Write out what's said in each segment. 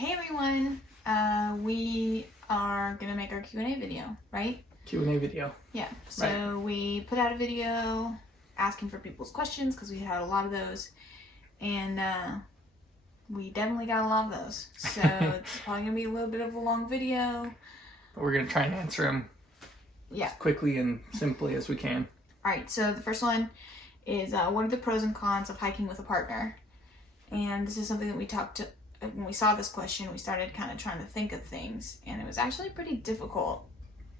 Hey everyone, we are gonna make our Q&A video, right? Q&A video. Yeah, so right. We put out a video asking for people's questions because we had a lot of those, and we definitely got a lot of those. So it's probably gonna be a little bit of a long video. But we're gonna try and answer them as quickly and simply as we can. Alright, so the first one is what are the pros and cons of hiking with a partner? And this is something that we talked to. When we saw this question, we started kind of trying to think of things, and it was actually pretty difficult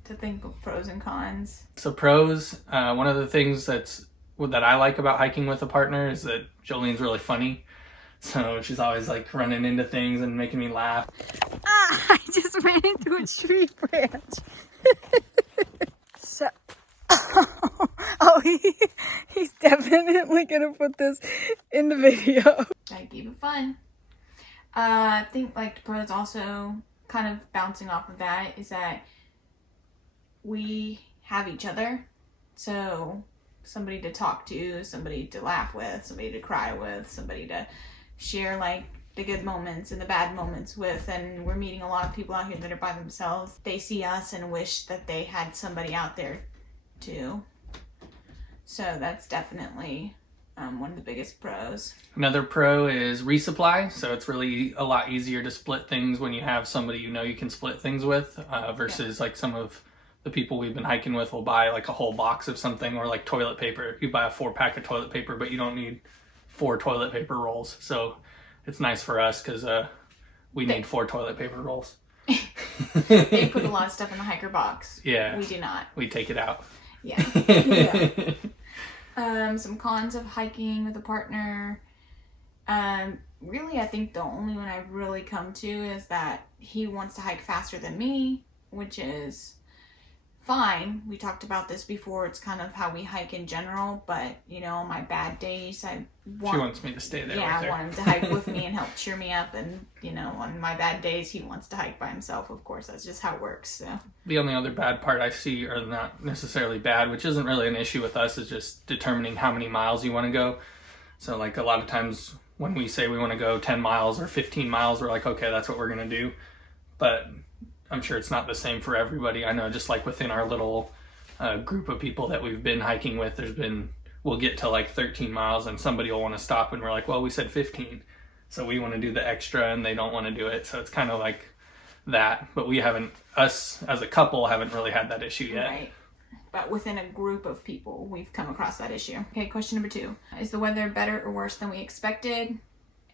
to think of pros and cons. So pros, one of the things that I like about hiking with a partner is that Jolene's really funny. So she's always like running into things and making me laugh. I just ran into a tree branch. So, he's definitely gonna put this in the video. Gotta keep it fun. I think like the pros also kind of bouncing off of that is that we have each other. So somebody to talk to, somebody to laugh with, somebody to cry with, somebody to share like the good moments and the bad moments with. And we're meeting a lot of people out here that are by themselves. They see us and wish that they had somebody out there too. So that's definitely one of the biggest pros. Another pro is resupply. So it's really a lot easier to split things when you have somebody you know you can split things with versus like some of the people we've been hiking with will buy like a whole box of something, or like toilet paper. You buy a 4-pack of toilet paper, but you don't need 4 toilet paper rolls. So it's nice for us because we need 4 toilet paper rolls. They put a lot of stuff in the hiker box. Yeah. We do not. We take it out. Yeah. Some cons of hiking with a partner. Really, I think the only one I've really come to is that he wants to hike faster than me, which is fine. We talked about this before. It's kind of how we hike in general, but you know, on my bad days, she wants me to stay there. Yeah, I want him to hike with me and help cheer me up, and you know, on my bad days, he wants to hike by himself. Of course, that's just how it works. So the only other bad part I see, or not necessarily bad, which isn't really an issue with us, is just determining how many miles you want to go. So like a lot of times when we say we want to go 10 miles or 15 miles, we're like, okay, that's what we're going to do. But I'm sure it's not the same for everybody. I know just like within our little group of people that we've been hiking with, we'll get to like 13 miles and somebody will want to stop and we're like, well, we said 15. So we want to do the extra and they don't want to do it. So it's kind of like that. But us as a couple haven't really had that issue yet. Right. But within a group of people, we've come across that issue. Okay, question number 2. Is the weather better or worse than we expected?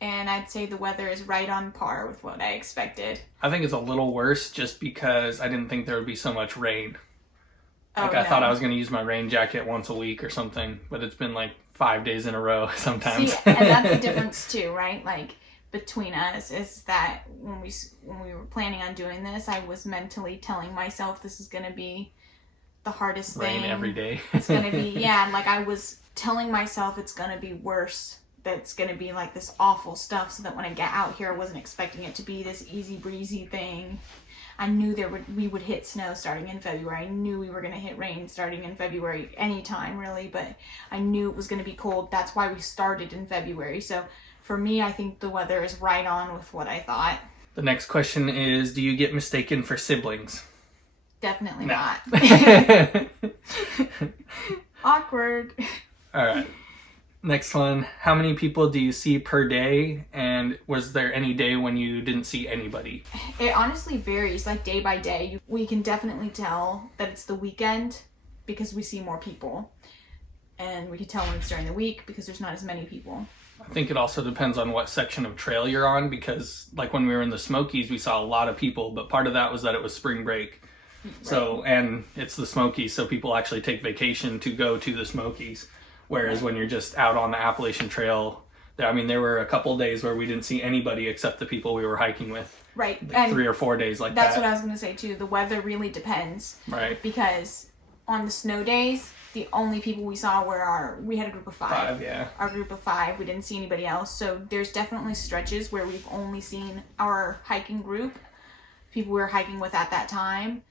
And I'd say the weather is right on par with what I expected. I think it's a little worse just because I didn't think there would be so much rain. I thought I was going to use my rain jacket once a week or something, but it's been like 5 days in a row sometimes. See, and that's the difference too, right? Like between us is that when we were planning on doing this, I was mentally telling myself this is going to be the hardest thing. Rain every day. It's going to be, yeah, like I was telling myself it's going to be worse. That's going to be like this awful stuff, so that when I get out here, I wasn't expecting it to be this easy breezy thing. I knew we would hit snow starting in February. I knew we were going to hit rain starting in February, anytime really, but I knew it was going to be cold. That's why we started in February. So for me, I think the weather is right on with what I thought. The next question is, do you get mistaken for siblings? Definitely not. Awkward. All right. Next one, how many people do you see per day, and was there any day when you didn't see anybody? It honestly varies, like day by day. We can definitely tell that it's the weekend because we see more people, and we can tell when it's during the week because there's not as many people. I think it also depends on what section of trail you're on, because like when we were in the Smokies, we saw a lot of people, but part of that was that it was spring break. Right. So, and it's the Smokies, so people actually take vacation to go to the Smokies. Whereas when you're just out on the Appalachian Trail, there were a couple days where we didn't see anybody except the people we were hiking with. Right. Like 3 or 4 days like that. That's what I was going to say too. The weather really depends. Right. Because on the snow days, the only people we saw were we had a group of 5. Yeah. Our group of 5. We didn't see anybody else. So there's definitely stretches where we've only seen our hiking group, people we were hiking with at that time.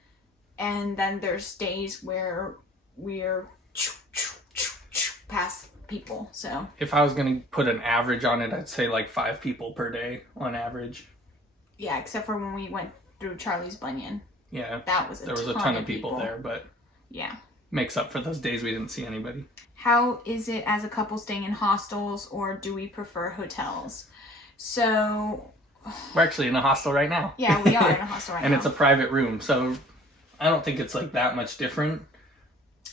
And then there's days where we're past people. So if I was going to put an average on it, I'd say like 5 people per day on average. Yeah, except for when we went through Charlie's Bunion. Yeah. That was there was a ton of people there, but yeah. Makes up for those days we didn't see anybody. How is it as a couple staying in hostels, or do we prefer hotels? So... We're actually in a hostel right now. Yeah, we are in a hostel right now. And it's a private room, so I don't think it's like that much different.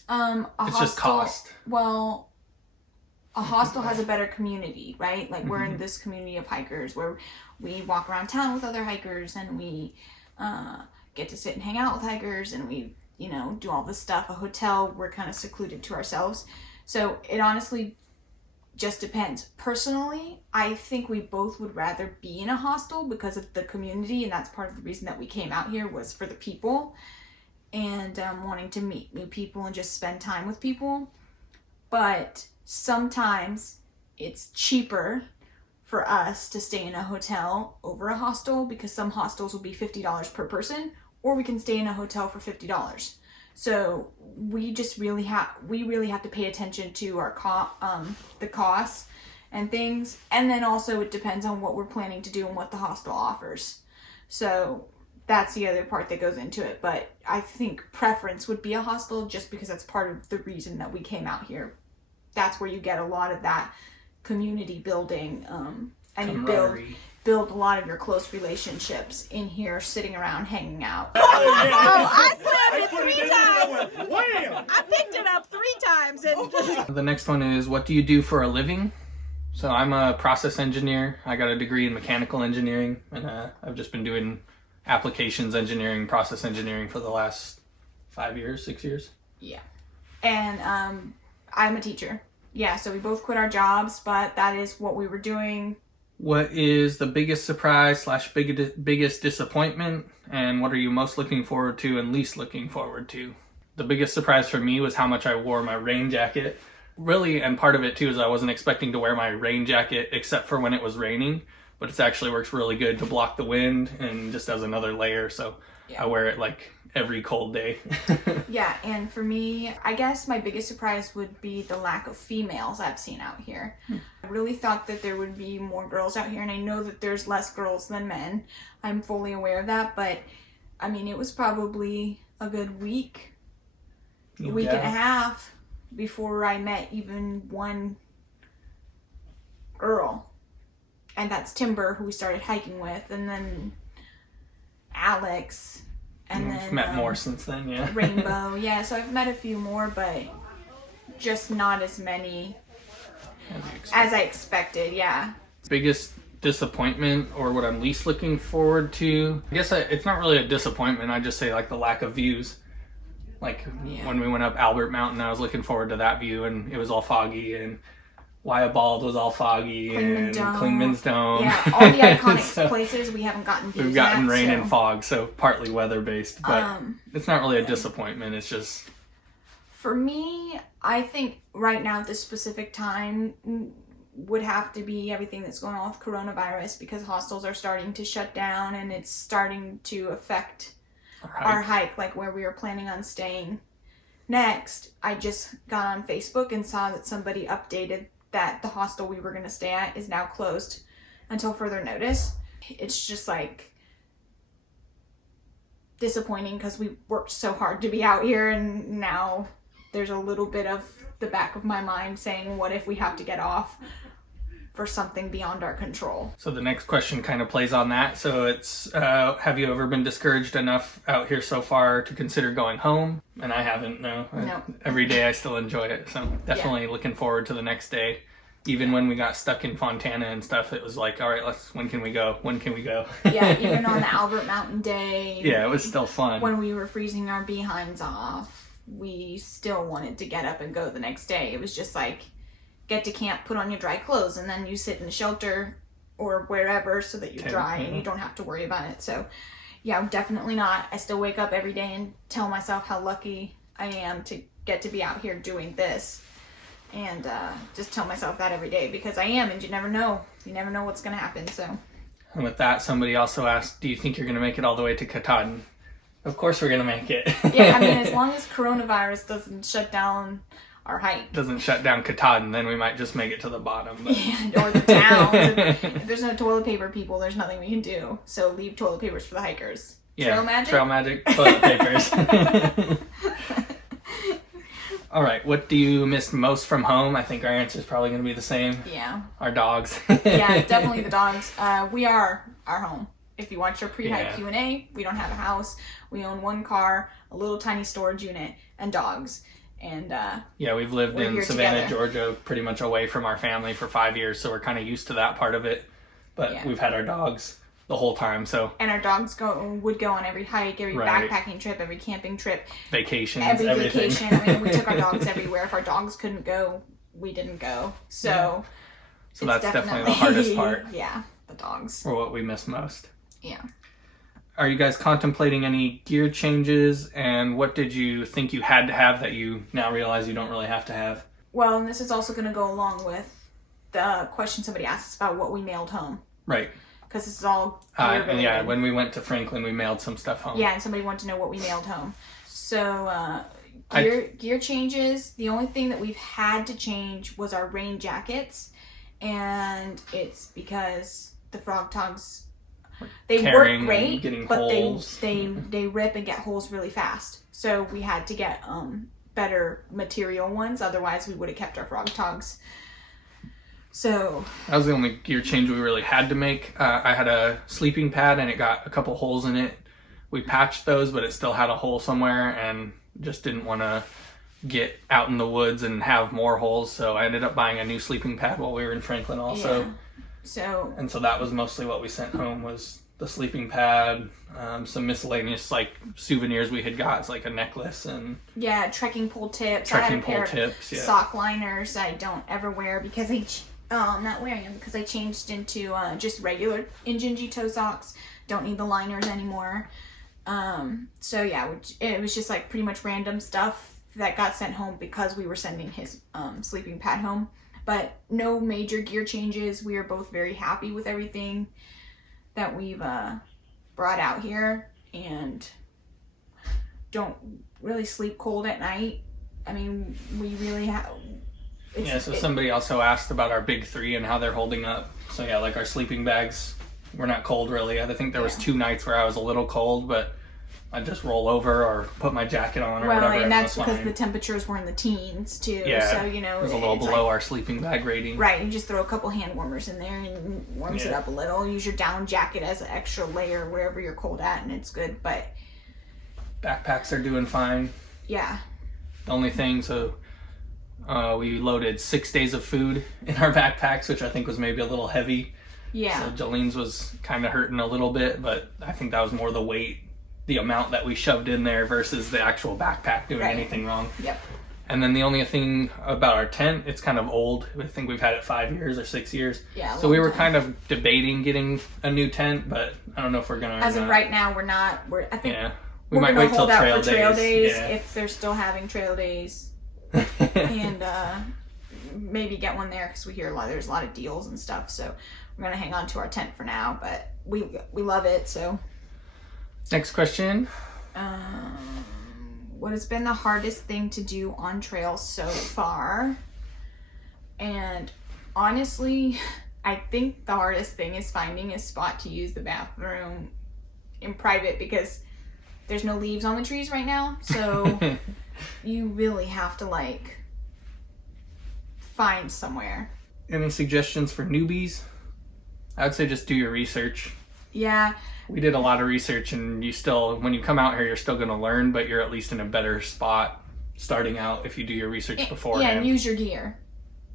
It's just cost. Well, a hostel has a better community, right? Like we're in this community of hikers where we walk around town with other hikers, and we get to sit and hang out with hikers, and we, you know, do all this stuff. A hotel, we're kind of secluded to ourselves. So it honestly just depends. Personally, I think we both would rather be in a hostel because of the community, and that's part of the reason that we came out here was for the people and wanting to meet new people and just spend time with people. But sometimes it's cheaper for us to stay in a hotel over a hostel because some hostels will be $50 per person, or we can stay in a hotel for $50. So we just really have to pay attention to our the costs and things, and then also it depends on what we're planning to do and what the hostel offers. So that's the other part that goes into it. But I think preference would be a hostel just because that's part of the reason that we came out here. That's where you get a lot of that community building, and you build a lot of your close relationships in here, sitting around, hanging out. I slammed it 3 times. I picked it up 3 times. And The next one is, what do you do for a living? So I'm a process engineer. I got a degree in mechanical engineering, and I've just been doing applications engineering, process engineering for the last 5 years, 6 years. Yeah. And I'm a teacher. Yeah, so we both quit our jobs, but that is what we were doing. What is the biggest surprise / biggest disappointment, and what are you most looking forward to and least looking forward to? The biggest surprise for me was how much I wore my rain jacket. Really, and part of it too is I wasn't expecting to wear my rain jacket except for when it was raining, but it actually works really good to block the wind and just as another layer, so yeah. I wear it like every cold day. Yeah, and for me, I guess my biggest surprise would be the lack of females I've seen out here. I really thought that there would be more girls out here, and I know that there's less girls than men. I'm fully aware of that, but I mean, it was probably a good week and a half before I met even one girl. And that's Timber, who we started hiking with, and then Alex. And then I've met more since then, yeah. Rainbow, yeah. So I've met a few more, but just not as many as I expected, yeah. Biggest disappointment, or what I'm least looking forward to? I guess it's not really a disappointment. I just say like the lack of views. Like when we went up Albert Mountain, I was looking forward to that view, and it was all foggy, and Wyabald was all foggy, Clingman's Dome. Yeah, all the iconic so places we haven't gotten views. We've gotten rain and fog, so partly weather based, but it's not really a disappointment. It's just, for me, I think right now at this specific time would have to be everything that's going on with coronavirus, because hostels are starting to shut down and it's starting to affect our hike, like where we were planning on staying next. I just got on Facebook and saw that somebody updated that the hostel we were going to stay at is now closed until further notice. It's just like disappointing because we worked so hard to be out here, and now there's a little bit of the back of my mind saying, what if we have to get off for something beyond our control? So the next question kind of plays on that. So it's, have you ever been discouraged enough out here so far to consider going home? And I haven't, no. Every day I still enjoy it. So definitely looking forward to the next day. Even when we got stuck in Fontana and stuff, it was like, all right, when can we go? When can we go? Yeah, even on the Albert Mountain day. Yeah, it was still fun. When we were freezing our behinds off, we still wanted to get up and go the next day. It was just like, get to camp, put on your dry clothes, and then you sit in the shelter or wherever so that you're dry and you don't have to worry about it. So yeah, definitely not. I still wake up every day and tell myself how lucky I am to get to be out here doing this, and just tell myself that every day, because I am, and you never know what's gonna happen. So, and with that, somebody also asked, do you think you're gonna make it all the way to Katahdin? Of course we're gonna make it. Yeah, I mean, as long as coronavirus doesn't shut down our hike. Doesn't shut down Katahdin, then we might just make it to the bottom. But... Yeah, or the towns. If there's no toilet paper, people, there's nothing we can do. So leave toilet papers for the hikers. Yeah, trail magic, magic, toilet papers. All right, what do you miss most from home? I think our answer is probably going to be the same. Yeah. Our dogs. Yeah, definitely the dogs. We are our home. If you watch our pre-hike Yeah. Q&A, we don't have a house. We own one car, a little tiny storage unit, and dogs. And yeah, we've lived we're in here Savannah, together. Georgia, pretty much away from our family for 5 years, so we're kind of used to that part of it. But Yeah. we've had our dogs the whole time, so And our dogs would go on every hike, every Right. backpacking trip, every camping trip, vacations, every everything. vacation. I mean, we took our dogs everywhere. If our dogs couldn't go, we didn't go. So, So it's that's definitely the hardest part, Yeah, the dogs. or what we miss most. Yeah. Are you guys contemplating any gear changes, and what did you think you had to have that you now realize you don't really have to have? Well, and this is also going to go along with the question somebody asked us about what we mailed home. Right. Because this is all And yeah, when we went to Franklin, we mailed some stuff home. Yeah, and somebody wanted to know what we mailed home. So, I- gear changes. The only thing that we've had to change was our rain jackets. And it's because the frog togs, they Carrying work and great, getting but holes. they rip and get holes really fast. So we had to get better material ones. Otherwise, we would have kept our frog togs. So That was the only gear change we really had to make. I had a sleeping pad and it got a couple holes in it. We patched those, but it still had a hole somewhere and just didn't want to get out in the woods and have more holes. So I ended up buying a new sleeping pad while we were in Franklin also. yeah. So And so that was mostly what we sent home was the sleeping pad, some miscellaneous like souvenirs we had got, it's like a necklace and yeah, trekking pole tips. trekking I had a pair pole tips. of Yeah. sock liners I don't ever wear because I'm not wearing them because I changed into just regular Injinji toe socks. Don't need the liners anymore. So yeah, it was just like pretty much random stuff that got sent home because we were sending his sleeping pad home. But no major gear changes. We are both very happy with everything that we've brought out here and don't really sleep cold at night. I mean, we really have... Yeah, so somebody also asked about our big three and how they're holding up. So yeah, like our sleeping bags, we're not cold really. I think there was 2 nights where I was a little cold, but I'd just roll over or put my jacket on or Well, whatever. and that's was because fine. the temperatures were in the teens too. Yeah, So, you know, it was a little it's below like, our sleeping bag rating. right, you just throw a couple hand warmers in there and warms it Yeah. up a little. Use your down jacket as an extra layer wherever you're cold at and it's good. But Backpacks are doing fine. yeah, The only thing, so we loaded 6 days of food in our backpacks, which I think was maybe a little heavy. yeah. So Jolene's was kind of hurting a little bit, but I think that was more the weight, the amount that we shoved in there versus the actual backpack doing Right. anything wrong. Yep. And then the only thing about our tent, it's kind of old. I think we've had it 5 years or 6 years. Yeah. So we long were time. kind of debating getting a new tent, but I don't know if we're gonna. As of right now, we're not. I think Yeah, we we're might gonna wait till hold out trail for trail days Yeah. if they're still having trail days, and maybe get one there because we hear there's a lot of deals and stuff. So we're gonna hang on to our tent for now, but we love it. So Next question. what has been the hardest thing to do on trail so far? And honestly, I think the hardest thing is finding a spot to use the bathroom in private because there's no leaves on the trees right now. So you really have to like find somewhere. Any suggestions for newbies? I'd say just do your research. Yeah, We did a lot of research, and you still, when you come out here, you're still going to learn, but you're at least in a better spot starting out if you do your research beforehand. yeah, and use your gear.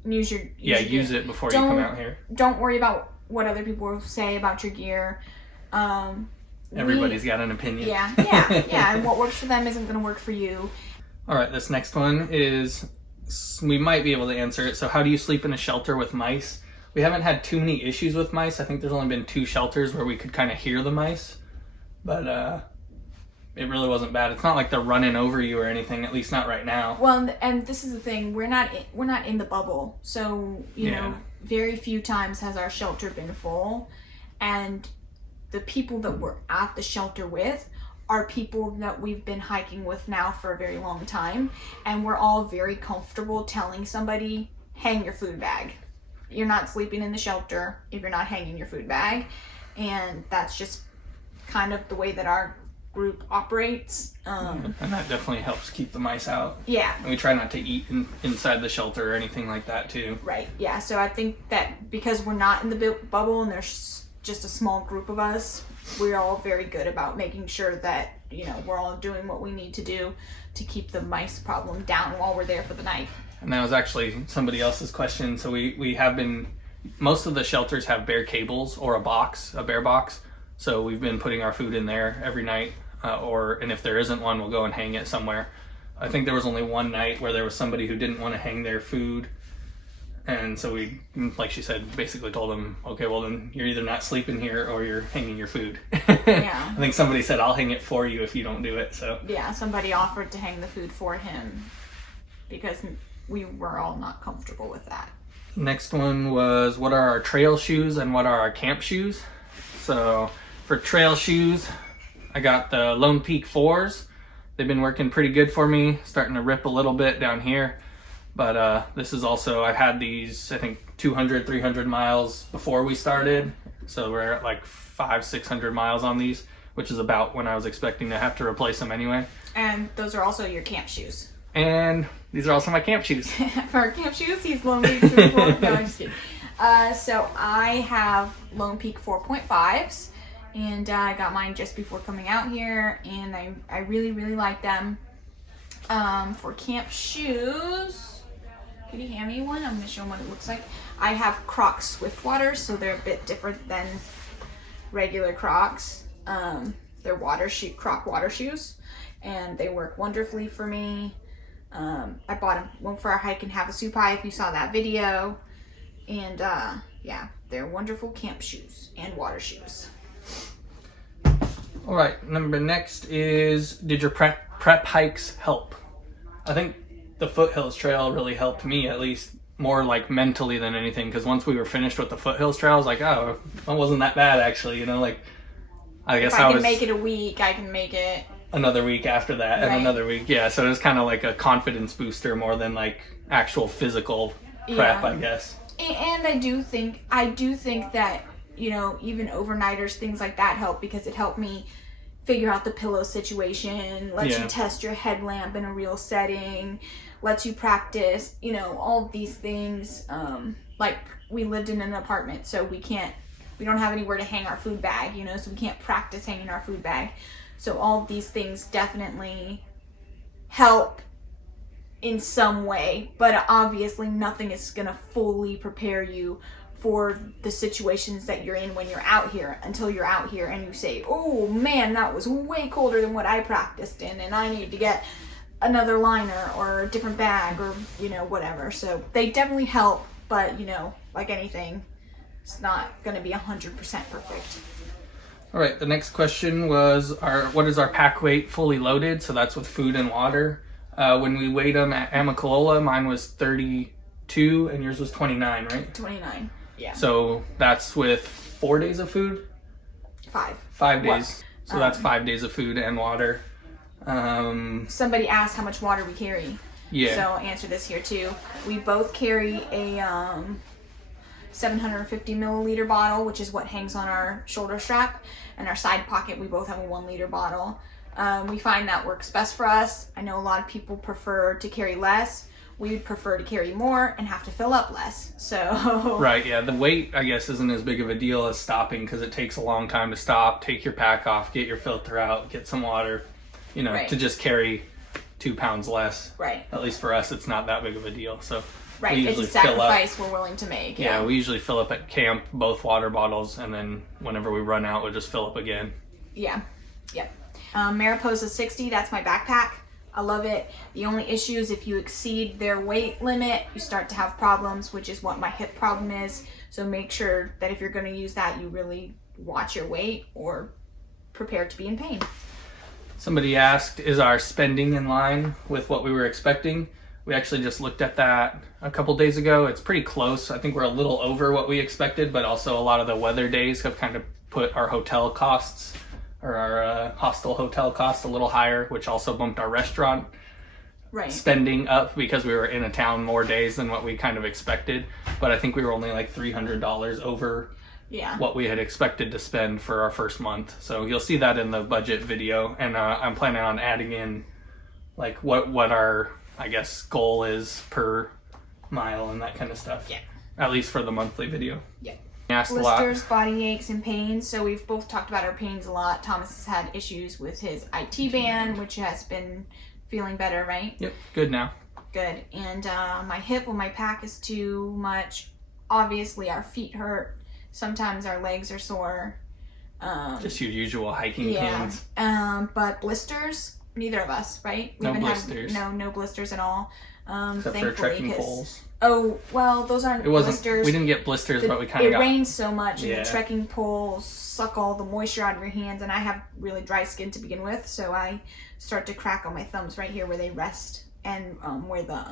Use your Use gear. it before you come out here. Don't worry about what other people will say about your gear. Everybody's got an opinion. Yeah, and what works for them isn't going to work for you. All right, this next one is, we might be able to answer it. So how do you sleep in a shelter with mice? We haven't had too many issues with mice. I think there's only been 2 shelters where we could kind of hear the mice, but it really wasn't bad. It's not like they're running over you or anything, at least not right now. Well, and this is the thing, we're not in the bubble, so you know, very few times has our shelter been full, and the people that we're at the shelter with are people that we've been hiking with now for a very long time, and we're all very comfortable telling somebody, hang your food bag. You're not sleeping in the shelter if you're not hanging your food bag. And that's just kind of the way that our group operates. And that definitely helps keep the mice out. Yeah. And we try not to eat inside the shelter or anything like that too. Right, yeah. So I think that because we're not in the bubble and there's just a small group of us, we're all very good about making sure that, you know, we're all doing what we need to do to keep the mice problem down while we're there for the night. And that was actually somebody else's question. So we have been, most of the shelters have bare cables or a bear box. So we've been putting our food in there every night, and if there isn't one, we'll go and hang it somewhere. I think there was only one night where there was somebody who didn't want to hang their food. And so we, like she said, basically told them, okay, well then you're either not sleeping here or you're hanging your food. Yeah. I think somebody said, I'll hang it for you if you don't do it. So yeah, somebody offered to hang the food for him because we were all not comfortable with that. Next one was, what are our trail shoes and what are our camp shoes? So for trail shoes, I got the Lone Peak 4s. They've been working pretty good for me, starting to rip a little bit down here. But this is also, I've had these, I think 200, 300 miles before we started. So we're at like 500-600 miles on these, which is about when I was expecting to have to replace them anyway. And those are also your camp shoes. And these are also my camp shoes. For our camp shoes, he's Lone Peak 4. No, I'm just kidding. So I have Lone Peak 4.5s, and I got mine just before coming out here, and I really, really like them. For camp shoes, could you hand me one? I'm going to show them what it looks like. I have Crocs Swiftwater, so they're a bit different than regular Crocs. They're Croc water shoes, and they work wonderfully for me. I bought them, went for a hike in Havasupai if you saw that video. And yeah, they're wonderful camp shoes and water shoes. All right, next is, did your prep hikes help? I think the Foothills Trail really helped me, at least more like mentally than anything, because once we were finished with the Foothills Trail, I was like, oh, it wasn't that bad actually, you know, like I guess if I can make it a week, I can make it another week after that, and another week. Yeah, so it was kind of like a confidence booster more than like actual physical prep, I guess. And I do think that, you know, even overnighters, things like that help, because it helped me figure out the pillow situation, lets you test your headlamp in a real setting, lets you practice, you know, all of these things. Like we lived in an apartment, so we don't have anywhere to hang our food bag, you know, so we can't practice hanging our food bag. So all of these things definitely help in some way, but obviously nothing is gonna fully prepare you for the situations that you're in when you're out here, until you're out here and you say, oh man, that was way colder than what I practiced in, and I need to get another liner or a different bag, or, you know, whatever. So they definitely help, but, you know, like anything, it's not gonna be 100% perfect. All right, the next question was, what is our pack weight fully loaded? So that's with food and water. When we weighed them at Amicalola, mine was 32 and yours was 29, right? 29, yeah. So that's with 4 days of food? 5. 5 days. So that's 5 days of food and water. Somebody asked how much water we carry. Yeah. So I'll answer this here too. We both carry a 750 milliliter bottle, which is what hangs on our shoulder strap, and our side pocket we both have a 1 liter bottle. We find that works best for us. I know a lot of people prefer to carry less. We would prefer to carry more and have to fill up less. So right, yeah, the weight I guess isn't as big of a deal as stopping, because it takes a long time to stop, take your pack off, get your filter out, get some water, you know, to just carry 2 pounds less. Right. At least for us, it's not that big of a deal. So right, it's a sacrifice we're willing to make. Yeah, we usually fill up at camp, both water bottles, and then whenever we run out, we'll just fill up again. Yeah, yep. Mariposa 60, that's my backpack. I love it. The only issue is if you exceed their weight limit, you start to have problems, which is what my hip problem is. So make sure that if you're going to use that, you really watch your weight or prepare to be in pain. Somebody asked, is our spending in line with what we were expecting? We actually just looked at that a couple days ago. It's pretty close. I think we're a little over what we expected, but also a lot of the weather days have kind of put our hotel costs our hostel hotel cost a little higher, which also bumped our restaurant Right. spending up because we were in a town more days than what we kind of expected. But I think we were only like $300 over what we had expected to spend for our first month. So you'll see that in the budget video. And I'm planning on adding in like what our, I guess, goal is per mile and that kind of stuff. Yeah. At least for the monthly video. Yeah. Asked Blisters, body aches, and pains. So we've both talked about our pains a lot. Thomas has had issues with his IT band, which has been feeling better, right? Yep, good now. Good. And my hip, when my pack is too much, obviously our feet hurt. Sometimes our legs are sore. Just your usual hiking pains. But blisters, neither of us, right? We No haven't blisters. Had, no blisters at all. Except for trekking poles. Oh, well, those aren't blisters. We didn't get blisters, but we kind of got... It rains so much, and the trekking poles suck all the moisture out of your hands, and I have really dry skin to begin with, so I start to crack on my thumbs right here where they rest, and where the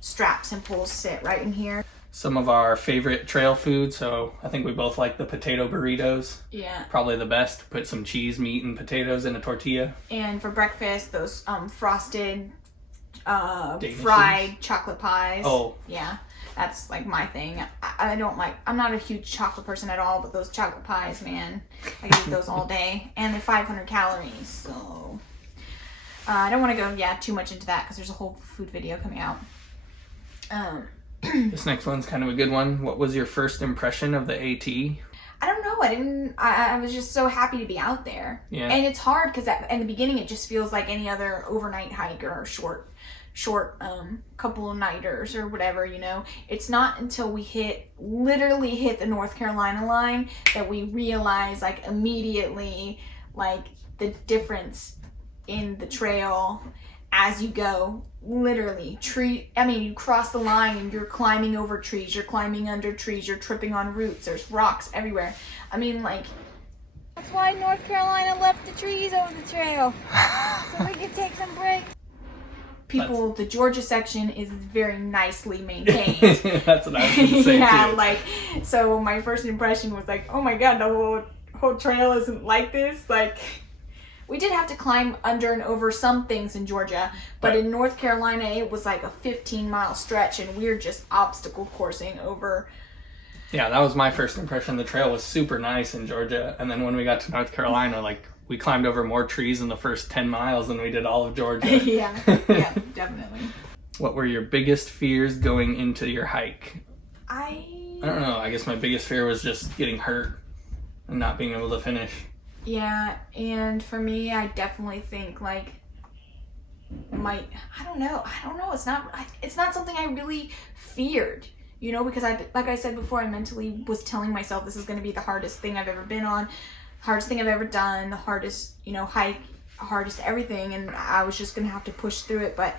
straps and poles sit, right in here. Some of our favorite trail food, so I think we both like the potato burritos. Yeah. Probably the best. Put some cheese, meat, and potatoes in a tortilla. And for breakfast, those frosted... Danishes. fried chocolate pies. Oh. Yeah, that's like my thing. I'm not a huge chocolate person at all, but those chocolate pies, man, I can eat those all day. And they're 500 calories, so I don't want to go too much into that because there's a whole food video coming out. This next one's kind of a good one. What was your first impression of the AT? I don't know. I was just so happy to be out there. Yeah. And it's hard because in the beginning it just feels like any other overnight hike or short couple of nighters or whatever, you know. It's not until we literally hit the North Carolina line that we realize like immediately like the difference in the trail as you go. Literally, you cross the line and you're climbing over trees, you're climbing under trees, you're tripping on roots, there's rocks everywhere. I mean, like, that's why North Carolina left the trees over the trail, so we could take some breaks. The Georgia section is very nicely maintained. That's what I was going to say yeah, too. like, so my first impression was like, oh my god, the whole trail isn't like this. Like, we did have to climb under and over some things in Georgia, but in North Carolina, it was like a 15-mile stretch, and we were just obstacle coursing over. Yeah, that was my first impression. The trail was super nice in Georgia, and then when we got to North Carolina, like, we climbed over more trees in the first 10 miles than we did all of Georgia. yeah, definitely. What were your biggest fears going into your hike? I don't know. I guess my biggest fear was just getting hurt and not being able to finish. Yeah, and for me, I definitely think like I don't know. It's not something I really feared, you know, because like I said before, I mentally was telling myself this is going to be the hardest thing I've ever been on, hardest thing I've ever done, the hardest, you know, hike, hardest everything, and I was just going to have to push through it. But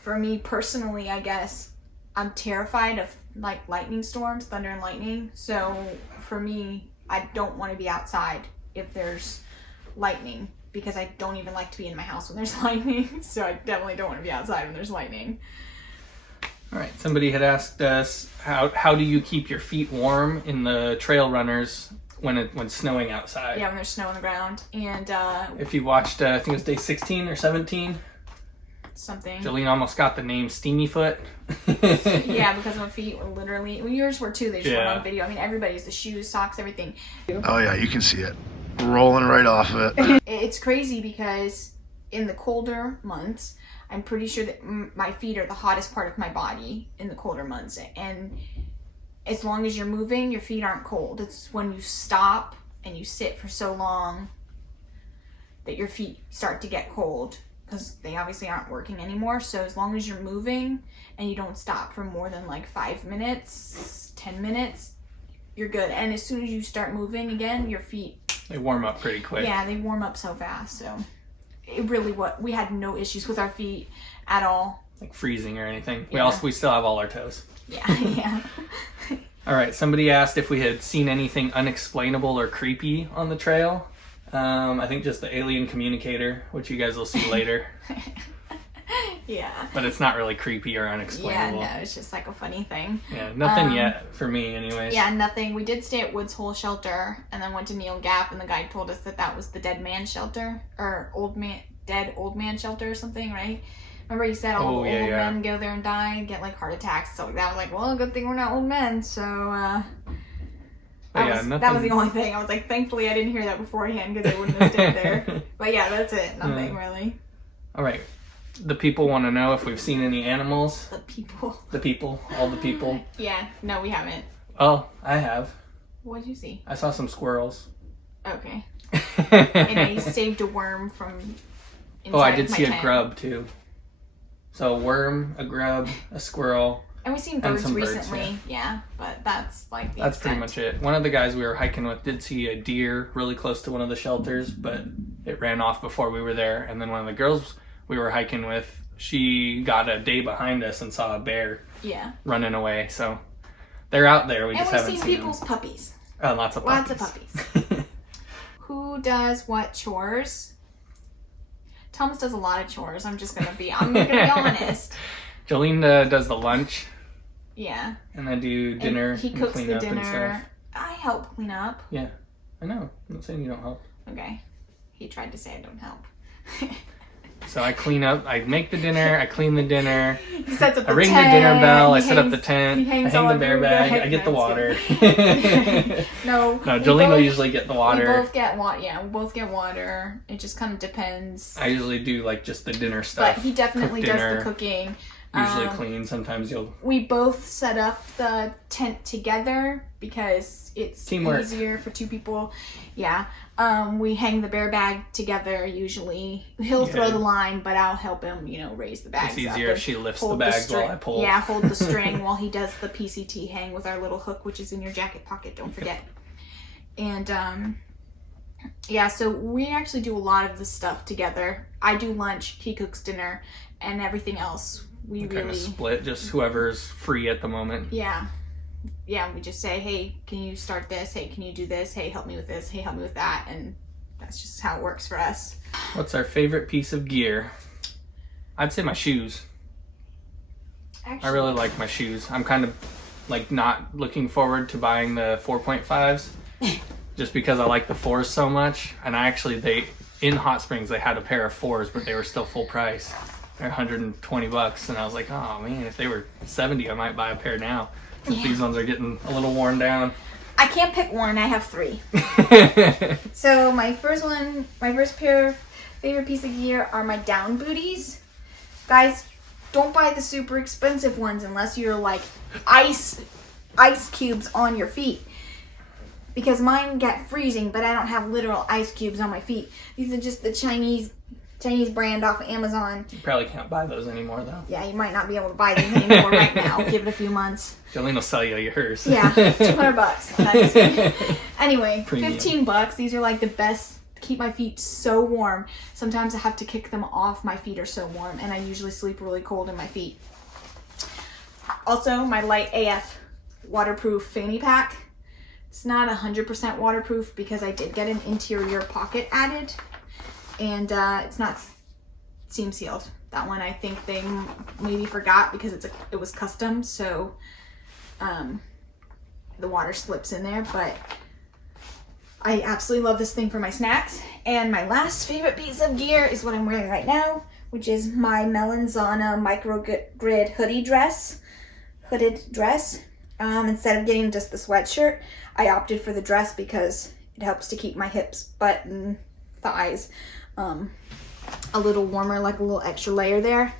for me personally, I guess I'm terrified of like lightning storms, thunder and lightning. So for me, I don't want to be outside if there's lightning, because I don't even like to be in my house when there's lightning. So I definitely don't want to be outside when there's lightning. All right, somebody had asked us how do you keep your feet warm in the trail runners when snowing outside? Yeah, when there's snow on the ground. And if you watched, I think it was day 16 or 17. Something. Jolene almost got the name Steamy Foot. Yeah, because my feet were literally, well, yours were too. They just went on video. I mean, everybody's, the shoes, socks, everything. Oh yeah, you can see it rolling right off of it. It's crazy because in the colder months, I'm pretty sure that my feet are the hottest part of my body in the colder months. And as long as you're moving, your feet aren't cold. It's when you stop and you sit for so long that your feet start to get cold, because they obviously aren't working anymore. So as long as you're moving and you don't stop for more than like 5 minutes, 10 minutes, you're good. And as soon as you start moving again, your feet, they warm up pretty quick. Yeah, they warm up so fast. So it really, we had no issues with our feet at all. Like freezing or anything. Yeah. We still have all our toes. Yeah. All right, somebody asked if we had seen anything unexplainable or creepy on the trail. I think just the alien communicator, which you guys will see later. Yeah. But it's not really creepy or unexplainable. Yeah, no, it's just like a funny thing. Yeah, nothing yet for me anyways. Yeah, nothing. We did stay at Woods Hole Shelter and then went to Neil Gap, and the guide told us that was the dead man shelter, or dead old man shelter or something, right? Remember he said all the old men go there and die and get like heart attacks and stuff like that. I was like, well, good thing we're not old men, so that was the only thing. I was like, thankfully I didn't hear that beforehand because I wouldn't have stayed there. But yeah, that's it. Nothing really. All right. The people want to know if we've seen any animals. The people. All the people. Yeah, no, we haven't. Oh, I have. What did you see? I saw some squirrels. Okay. And I saved a worm from inside I did my see tent. a grub too. So a worm, a grub, a squirrel. And we've seen birds some birds, recently. Yeah, but that's like the That's pretty extent. much it. One of the guys we were hiking with did see a deer really close to one of the shelters, but it ran off before we were there. And then one of the girls we were hiking with, she got a day behind us and saw a bear running away. So they're out there. We just haven't seen seen people's them. puppies. Oh, lots of puppies. Lots of puppies. Who does what chores? Thomas does a lot of chores. I'm gonna be honest. Jolene does the lunch. Yeah. And I do dinner. And he and cooks clean the up and dinner. stuff. I help clean up. Yeah, I know. I'm not saying you don't help. Okay. He tried to say I don't help. So I clean up, I make the dinner, I clean the dinner, He sets up the I ring tent, the dinner bell, I he set up hangs- the tent, he I hangs hang all the bear over bag, the I get the water. No. No, we Jolene will both- usually get the We water. both get water. Yeah, we both get water. It just kind of depends. I usually do like just the dinner stuff. But he definitely cook does dinner, the cooking. Usually clean, sometimes you'll... We both set up the tent together because it's Teamwork. easier for two people. Yeah. We hang the bear bag together usually. He'll throw the line, but I'll help him, raise the bags. It's easier if she lifts the hold bags while I pull. Yeah, hold the string while he does the PCT hang with our little hook, which is in your jacket pocket, don't forget. And yeah, so we actually do a lot of the stuff together. I do lunch, he cooks dinner, and everything else we kind really of split, just whoever's free at the moment. Yeah, we just say, hey, can you start this? Hey, can you do this? Hey, help me with this. Hey, help me with that. And that's just how it works for us. What's our favorite piece of gear? I'd say my shoes. Actually, I really like my shoes. I'm kind of like not looking forward to buying the 4.5s just because I like the 4s so much. And in Hot Springs, they had a pair of 4s, but they were still full price. They're $120, and I was like, oh man, if they were $70, I might buy a pair now. Since these ones are getting a little worn down. I can't pick one. I have 3. So my first pair of favorite piece of gear are my down booties. Guys, don't buy the super expensive ones unless you're like ice cubes on your feet. Because mine get freezing, but I don't have literal ice cubes on my feet. These are just the Chinese brand off of Amazon. You probably can't buy those anymore, though. Yeah, you might not be able to buy these anymore right now. Give it a few months. Jolene will sell you yours. Yeah, $200. Anyway, Premium. $15. These are like the best to keep my feet so warm. Sometimes I have to kick them off. My feet are so warm, and I usually sleep really cold in my feet. Also, my Light AF waterproof fanny pack. It's not 100% waterproof because I did get an interior pocket added. And it's not seam sealed. That one I think they maybe forgot because it was custom, so the water slips in there. But I absolutely love this thing for my snacks. And my last favorite piece of gear is what I'm wearing right now, which is my Melanzana microgrid hooded dress. Instead of getting just the sweatshirt, I opted for the dress because it helps to keep my hips, butt, and thighs a little warmer, like a little extra layer there.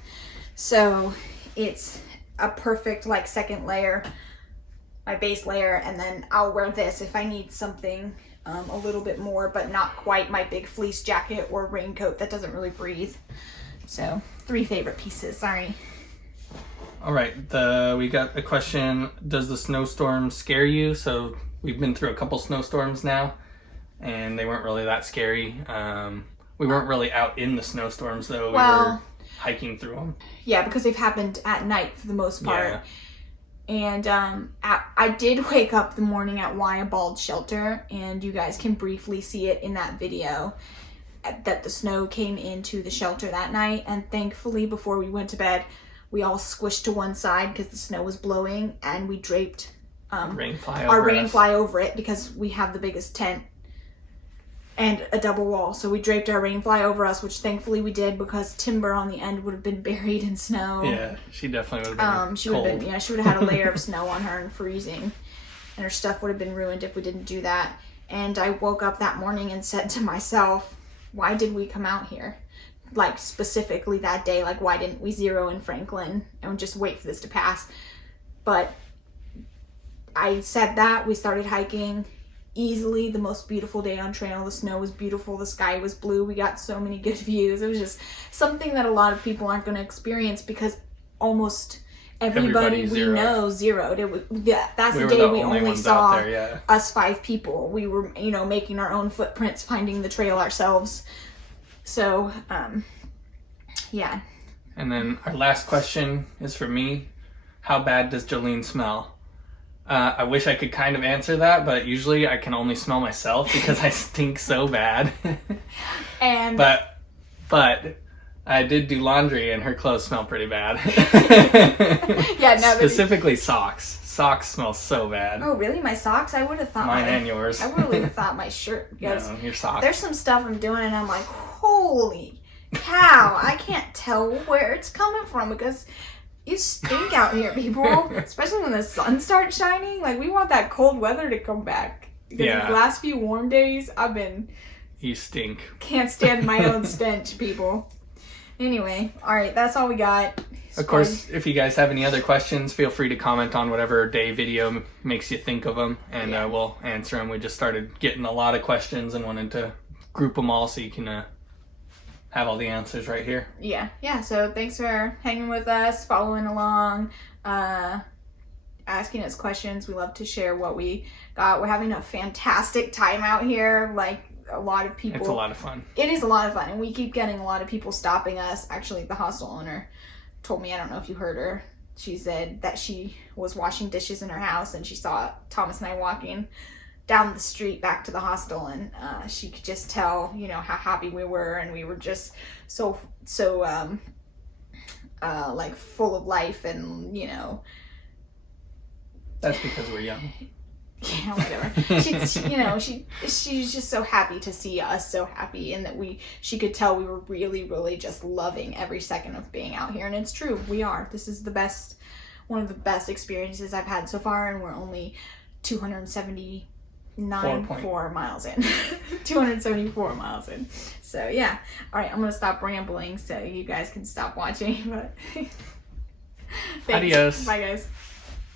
So it's a perfect like second layer, my base layer, and then I'll wear this if I need something a little bit more, but not quite my big fleece jacket or raincoat that doesn't really breathe. So 3 favorite pieces, sorry. All right, we got a question, does the snowstorm scare you? So we've been through a couple snowstorms now, and they weren't really that scary. We weren't really out in the snowstorms, though. We were hiking through them. Yeah, because they've happened at night for the most part. Yeah. And I did wake up the morning at Wander.Out.There, and you guys can briefly see it in that video. that the snow came into the shelter that night, and thankfully before we went to bed, we all squished to one side because the snow was blowing, and we draped our rain fly over it because we have the biggest tent and a double wall. So we draped our rain fly over us, which thankfully we did because Timber on the end would have been buried in snow. Yeah, she definitely would have been she would have been, she would have had a layer of snow on her and freezing, and her stuff would have been ruined if we didn't do that. And I woke up that morning and said to myself, why did we come out here? Like, specifically that day, like, why didn't we zero in Franklin and just wait for this to pass? But I said that, we started hiking. Easily the most beautiful day on trail. The snow was beautiful, the sky was blue, we got so many good views. It was just something that a lot of people aren't going to experience because almost everybody we know zeroed. That's the day we only saw us 5 people. We were, you know, making our own footprints, finding the trail ourselves. So, yeah. And then our last question is for me. How bad does Jolene smell? I wish I could kind of answer that, but usually I can only smell myself because I stink so bad. And but I did do laundry and her clothes smell pretty bad. Yeah, no. Specifically socks. Socks smell so bad. Oh, really? My socks? I would have thought mine and yours. I would have thought my shirt. Because no, your socks. There's some stuff I'm doing and I'm like, holy cow! I can't tell where it's coming from because you stink out here, people. Especially when the sun starts shining. Like, we want that cold weather to come back. Because these last few warm days, You stink. Can't stand my own stench, people. Anyway, alright, that's all we got. Of course, if you guys have any other questions, feel free to comment on whatever day video makes you think of them, and we'll answer them. We just started getting a lot of questions and wanted to group them all so you can have all the answers right here. Yeah, so thanks for hanging with us, following along, asking us questions. We love to share what we got. We're having a fantastic time out here. Like, a lot of people. It's a lot of fun. It is a lot of fun, and we keep getting a lot of people stopping us. Actually, the hostel owner told me, I don't know if you heard her, she said that she was washing dishes in her house and she saw Thomas and I walking down the street back to the hostel, and she could just tell, you know, how happy we were, and we were just so like full of life, and you know. That's because we're young. Yeah, whatever. She's just so happy to see us so happy, and that she could tell we were really, really just loving every second of being out here. And it's true, we are. This is one of the best experiences I've had so far, and we're only 274 miles in. 274 miles in. So yeah. All right, I'm gonna stop rambling so you guys can stop watching. But adios. Bye, guys.